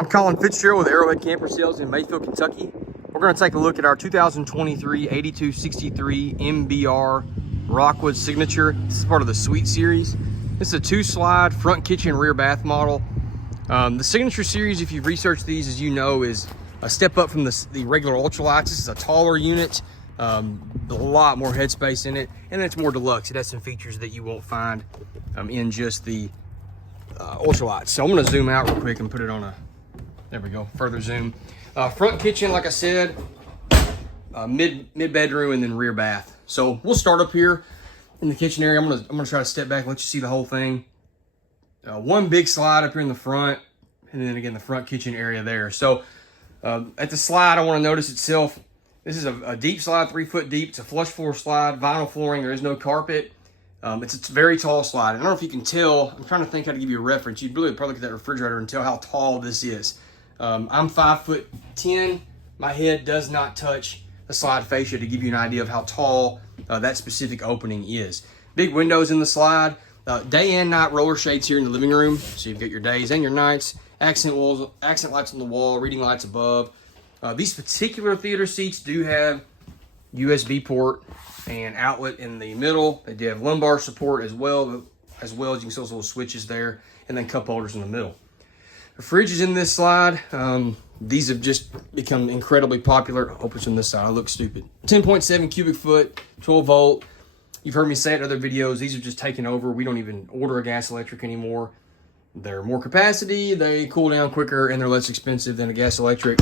I'm Colin Fitzgerald with Arrowhead Camper Sales in Mayfield, Kentucky. We're going to take a look at our 2023 8263 MBR Rockwood Signature. This is part of the Suite Series. This is a 2-slide front kitchen rear bath model. The Signature Series, if you've researched these, as you know, is a step up from the regular ultralights. This is a taller unit, a lot more headspace in it, and it's more deluxe. It has some features that you won't find in just the ultralights. So I'm going to zoom out real quick and put it on a, there we go, further zoom. Front kitchen, like I said, mid bedroom, and then rear bath. So we'll start up here in the kitchen area. I'm gonna try to step back and let you see the whole thing. One big slide up here in the front, and then again the front kitchen area there. So at the slide, I want to notice itself. This is a deep slide, 3 foot deep. It's a flush floor slide, vinyl flooring. There is no carpet. It's a very tall slide. I don't know if you can tell. I'm trying to think how to give you a reference. You'd really probably look at that refrigerator and tell how tall this is. I'm 5'10". My head does not touch the slide fascia to give you an idea of how tall that specific opening is. Big windows in the slide. Day and night roller shades here in the living room. So you've got your days and your nights. Accent walls, accent lights on the wall, reading lights above. These particular theater seats do have USB port and outlet in the middle. They do have lumbar support as well as you can see those little switches there, and then cup holders in the middle. The fridge is in this slide. These have just become incredibly popular. I hope it's on this side. I look stupid. 10.7 cubic foot, 12 volt. You've heard me say it in other videos. These are just taking over. We don't even order a gas electric anymore. They're more capacity, they cool down quicker, and they're less expensive than a gas electric.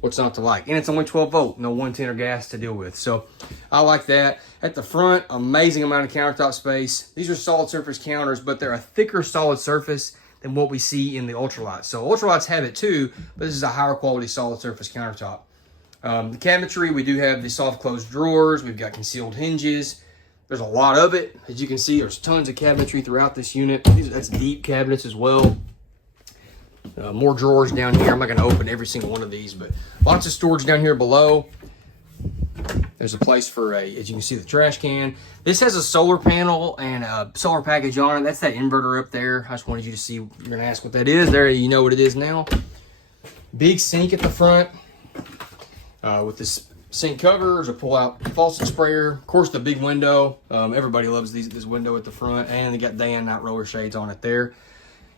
What's not to like? And it's only 12 volt, no 110 or gas to deal with. So I like that. At the front, amazing amount of countertop space. These are solid surface counters, but they're a thicker solid surface than what we see in the ultralights. So ultralights have it too, but this is a higher quality solid surface countertop. The cabinetry, we do have the soft closed drawers. We've got concealed hinges. There's a lot of it. As you can see, there's tons of cabinetry throughout this unit. That's deep cabinets as well. More drawers down here. I'm not going to open every single one of these, but lots of storage down here below. There's a place for as you can see, the trash can. This has a solar panel and a solar package on it. That's that inverter up there. I just wanted you to see. You're going to ask what that is. There, you know what it is now. Big sink at the front with this sink covers, a pull-out faucet sprayer. Of course, the big window. Everybody loves this window at the front, and they got day and night roller shades on it there.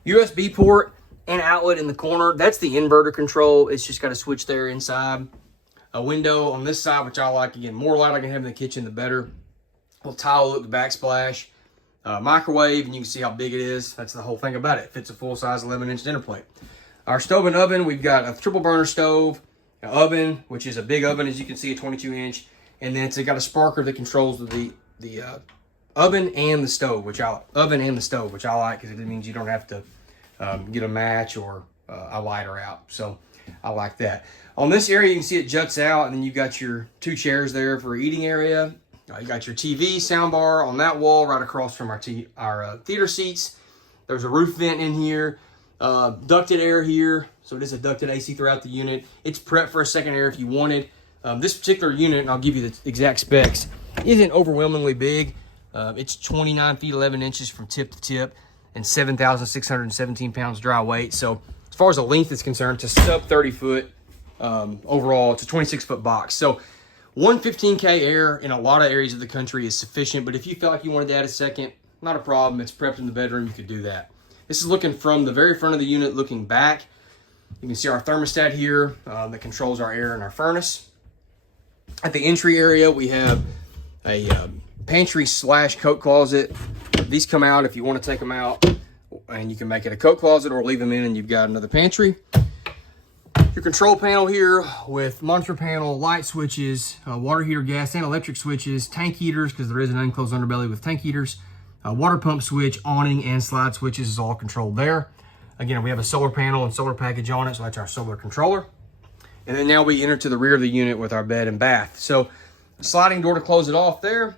USB port and outlet in the corner. That's the inverter control. It's just got a switch there inside. A window on this side, which I like. Again, more light I can have in the kitchen, the better. Little tile look backsplash. Microwave, and you can see how big it is. That's the whole thing about it. Fits a full-size 11-inch dinner plate. Our stove and oven, we've got a triple burner stove, an oven, which is a big oven, as you can see, a 22-inch. And then it's got a sparker that controls the oven and the stove, which I like, because it means you don't have to get a match or a lighter out. So I like that. On this area, you can see it juts out, and then you've got your 2 chairs there for eating area. You got your TV soundbar on that wall right across from our theater seats. There's a roof vent in here, ducted air here. So it is a ducted AC throughout the unit. It's prepped for a second air if you wanted. This particular unit, and I'll give you the exact specs, isn't overwhelmingly big. It's 29 feet 11 inches from tip to tip and 7,617 pounds dry weight. So as far as the length is concerned, to sub 30 foot overall, it's a 26 foot box. So 115K air in a lot of areas of the country is sufficient, but if you felt like you wanted to add a second, not a problem. It's prepped in the bedroom. You could do that. This is looking from the very front of the unit, looking back. You can see our thermostat here that controls our air and our furnace. At the entry area, we have a pantry / coat closet. These come out if you want to take them out, and you can make it a coat closet or leave them in, and you've got another pantry. Your control panel here with monitor panel, light switches, water heater, gas and electric switches, tank heaters, because there is an unclosed underbelly with tank heaters, water pump switch, awning, and slide switches is all controlled there. Again, we have a solar panel and solar package on it, so that's our solar controller. And then now we enter to the rear of the unit with our bed and bath. So sliding door to close it off there.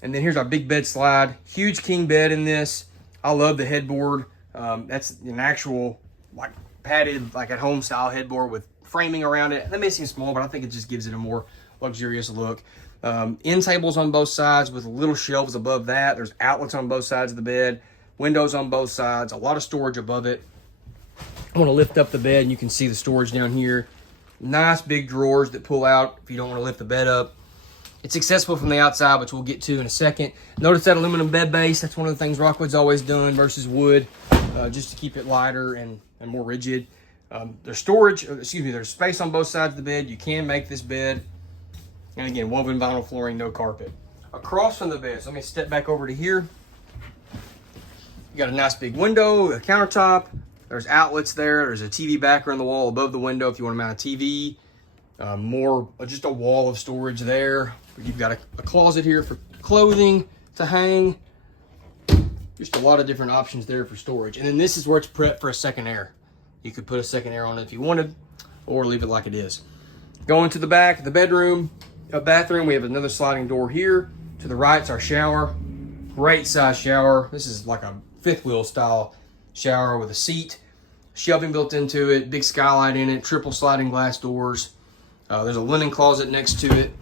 And then here's our big bed slide. Huge king bed in this. I love the headboard. That's an actual like padded, like at home style headboard with framing around it. That may seem small, but I think it just gives it a more luxurious look. End tables on both sides with little shelves above that. There's outlets on both sides of the bed. Windows on both sides. A lot of storage above it. I want to lift up the bed, and you can see the storage down here. Nice big drawers that pull out if you don't want to lift the bed up. It's accessible from the outside, which we'll get to in a second. Notice that aluminum bed base. That's one of the things Rockwood's always done versus wood, just to keep it lighter and more rigid. There's storage, there's space on both sides of the bed. You can make this bed. And again, woven vinyl flooring, no carpet. Across from the bed, so let me step back over to here. You got a nice big window, a countertop. There's outlets there. There's a TV backer on the wall above the window if you want to mount a TV. Just a wall of storage there. You've got a closet here for clothing to hang. Just a lot of different options there for storage. And then this is where it's prepped for a second air. You could put a second air on it if you wanted, or leave it like it is. Going to the back, the bathroom, we have another sliding door here. To the right is our shower. Great size shower. This is like a fifth wheel style shower with a seat, shelving built into it, big skylight in it, triple sliding glass doors. There's a linen closet next to it.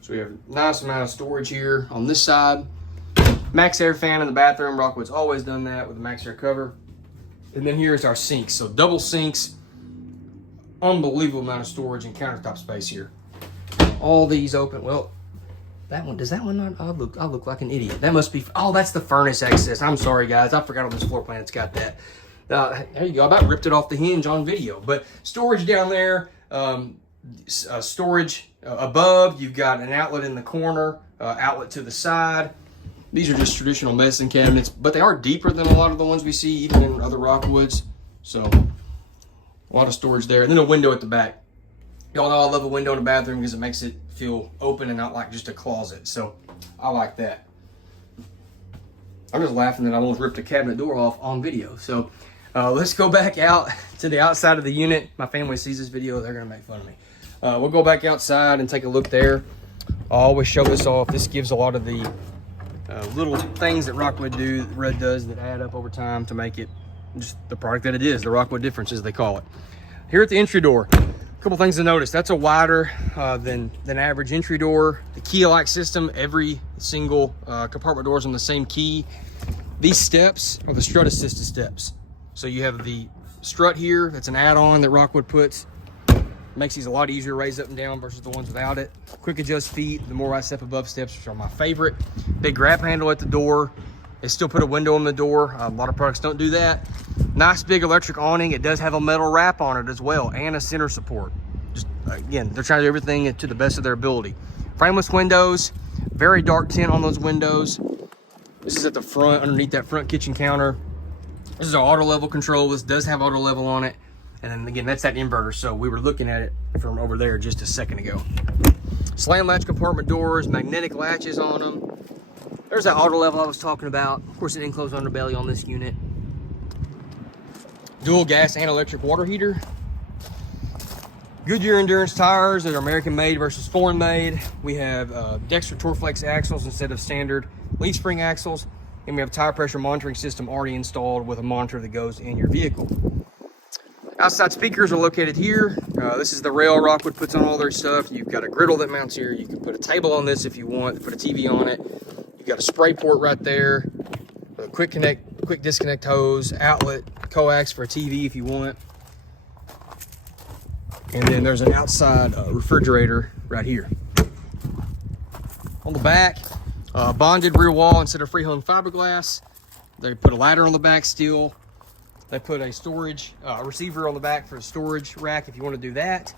So we have a nice amount of storage here on this side. Max air fan in the bathroom. Rockwood's always done that with a max air cover. And then here's our sinks. So double sinks. Unbelievable amount of storage and countertop space here. All these open. Well, that one, does that one not? I look like an idiot. That must be, oh, that's the furnace access. I'm sorry, guys. I forgot on this floor plan it's got that. There you go. I about ripped it off the hinge on video. But storage down there. Storage above. You've got an outlet in the corner, outlet to the side. These are just traditional medicine cabinets, but they are deeper than a lot of the ones we see even in other Rockwoods. So a lot of storage there. And then a window at the back. Y'all know I love a window in the bathroom because it makes it feel open and not like just a closet. So I like that. I'm just laughing that I almost ripped a cabinet door off on video. So let's go back out to the outside of the unit. My family sees this video, they're gonna make fun of me. We'll go back outside and take a look there. I always show this off. This gives a lot of the little things that Rockwood does that add up over time to make it just the product that it is, the Rockwood difference as they call it. Here at the entry door, a couple things to notice. That's a wider than average entry door. The key-alike system, every single compartment door is on the same key. These steps are the strut assisted steps. So you have the strut here, that's an add-on that Rockwood puts. Makes these a lot easier to raise up and down versus the ones without it. Quick adjust feet, the more I step above steps, which are my favorite. Big grab handle at the door. They still put a window in the door. A lot of products don't do that. Nice big electric awning. It does have a metal wrap on it as well, and a center support. Just again, they're trying to do everything to the best of their ability. Frameless windows, very dark tint on those windows. This is at the front, underneath that front kitchen counter. This is our auto level control. This does have auto level on it. And then again, that's that inverter. So we were looking at it from over there just a second ago. Slam latch compartment doors, magnetic latches on them. There's that auto level I was talking about. Of course, an enclosed underbelly on this unit. Dual gas and electric water heater. Goodyear endurance tires that are American made versus foreign made. We have Dexter Torflex axles instead of standard leaf spring axles. And we have a tire pressure monitoring system already installed with a monitor that goes in your vehicle. Outside speakers are located here. This is the rail Rockwood puts on all their stuff. You've got a griddle that mounts here. You can put a table on this if you want, put a TV on it. You've got a spray port right there. A quick disconnect hose, outlet, coax for a TV if you want. And then there's an outside refrigerator right here. On the back, bonded rear wall instead of freehung fiberglass. They put a ladder on the back still. They put a storage receiver on the back for a storage rack if you want to do that.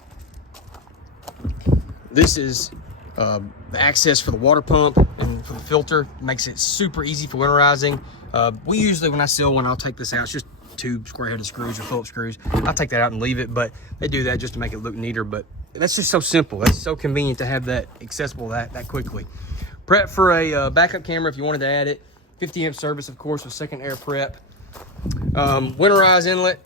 This is the access for the water pump and for the filter. Makes it super easy for winterizing. We usually, when I sell one, I'll take this out. It's just two square-headed screws or Phillips screws. I'll take that out and leave it, but they do that just to make it look neater. But that's just so simple. That's so convenient to have that accessible that quickly. Prep for a backup camera if you wanted to add it. 50 amp service, of course, with second air prep. Winterized inlet,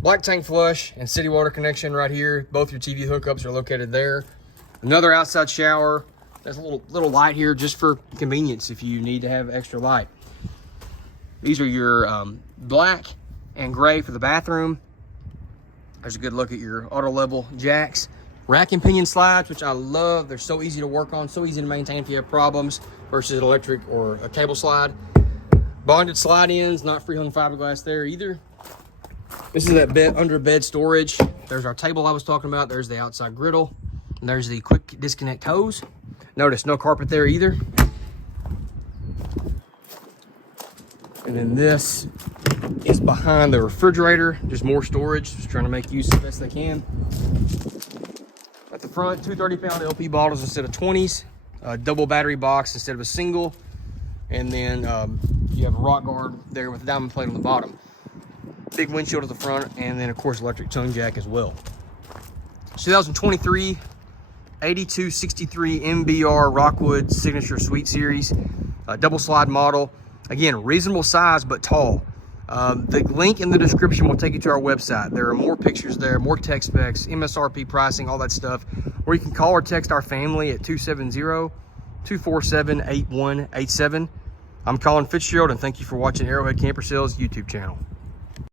black tank flush, and city water connection right here. Both your TV hookups are located there. Another outside shower. There's a little light here just for convenience if you need to have extra light. These are your black and gray for the bathroom. There's a good look at your auto level jacks. Rack and pinion slides, which I love. They're so easy to work on, so easy to maintain if you have problems versus an electric or a cable slide. Bonded slide ins, not freehung fiberglass there either. This is that bed, under bed storage. There's our table I was talking about. There's the outside griddle. And there's the quick disconnect hose. Notice no carpet there either. And then this is behind the refrigerator. Just more storage. Just trying to make use of the best they can. At the front, 230-pound LP bottles instead of 20s. Double battery box instead of a single. And then you have a rock guard there with a diamond plate on the bottom. Big windshield at the front, and then of course electric tongue jack as well. 2023 8263 MBR Rockwood Signature Suite Series, double slide model. Again, reasonable size but tall. The link in the description will take you to our website. There are more pictures there, more tech specs, MSRP pricing, all that stuff. Or you can call or text our family at 270-247-8187. I'm Colin Fitzgerald, and thank you for watching Arrowhead Camper Sales YouTube channel.